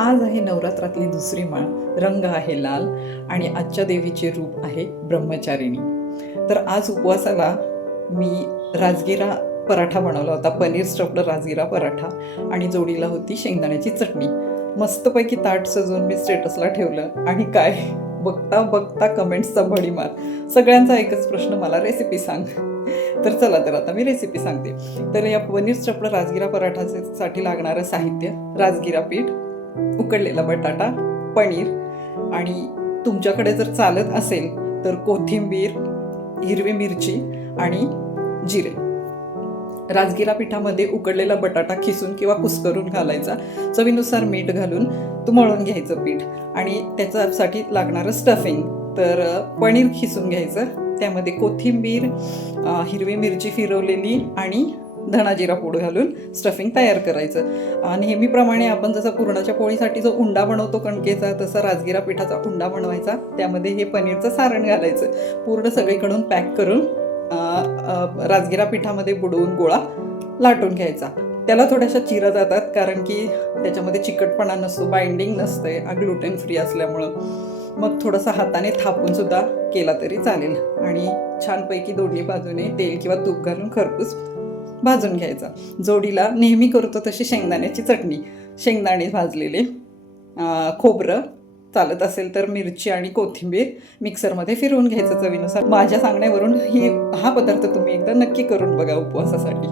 आज आहे नवरात्रातली दुसरी माळ. रंग आहे लाल आणि आजच्या देवीचे रूप आहे ब्रह्मचारिणी. तर आज उपवासाला मी राजगिरा पराठा बनवला होता. पनीर स्टफड राजगिरा पराठा आणि जोडीला होती शेंगदाण्याची चटणी. मस्तपैकी ताट सजवून मी स्टेटसला ठेवलं आणि काय? बघता बघता कमेंट्सचा भडीमार सगळ्यांचा एकच प्रश्न मला रेसिपी सांग. तर चला तर आता मी रेसिपी सांगते. तर या पनीर स्टफड राजगिरा पराठासाठी लागणारं साहित्य राजगिरा पीठ उकडलेला बटाटा पनीर आणि तुमच्याकडे जर चालत असेल तर कोथिंबीर हिरवी मिरची आणि जिरे. राजगिरा पिठामध्ये उकडलेला बटाटा खिसून किंवा कुस्करून घालायचा. चवीनुसार मीठ घालून तू मळून घ्यायचं पीठ आणि त्याच्यासाठी लागणारं स्टफिंग तर पनीर खिसून घ्यायचं. त्यामध्ये कोथिंबीर हिरवी मिरची फिरवलेली आणि धणा जिरा पूड घालून स्टफिंग तयार करायचं. नेहमीप्रमाणे आपण जसं पुरणाच्या पोळीसाठी जो उंडा बनवतो कणकेचा तसा राजगिरा पिठाचा उंडा बनवायचा. त्यामध्ये हे पनीरचं सारण घालायचं. पूर्ण सगळीकडून पॅक करून राजगिरा पिठामध्ये बुडवून गोळा लाटून घ्यायचा. त्याला थोड्याशा चिरा जातात कारण की त्याच्यामध्ये चिकटपणा नसतो बाइंडिंग नसते ग्लुटेन फ्री असल्यामुळं. मग थोडंसं हाताने थापून सुद्धा केला तरी चालेल. आणि छानपैकी दोन्ही बाजूने तेल किंवा तूप घालून खरपूस भाजून घ्यायचा. जोडीला नेहमी करतो तशी शेंगदाण्याची चटणी. शेंगदाणे भाजलेले खोबरं चालत असेल तर मिरची आणि कोथिंबीर मिक्सरमध्ये फिरवून घ्यायचं चवीनुसार. माझ्या सांगण्यावरून ही हा पदार्थ तुम्ही एकदा नक्की करून बघा उपवासासाठी.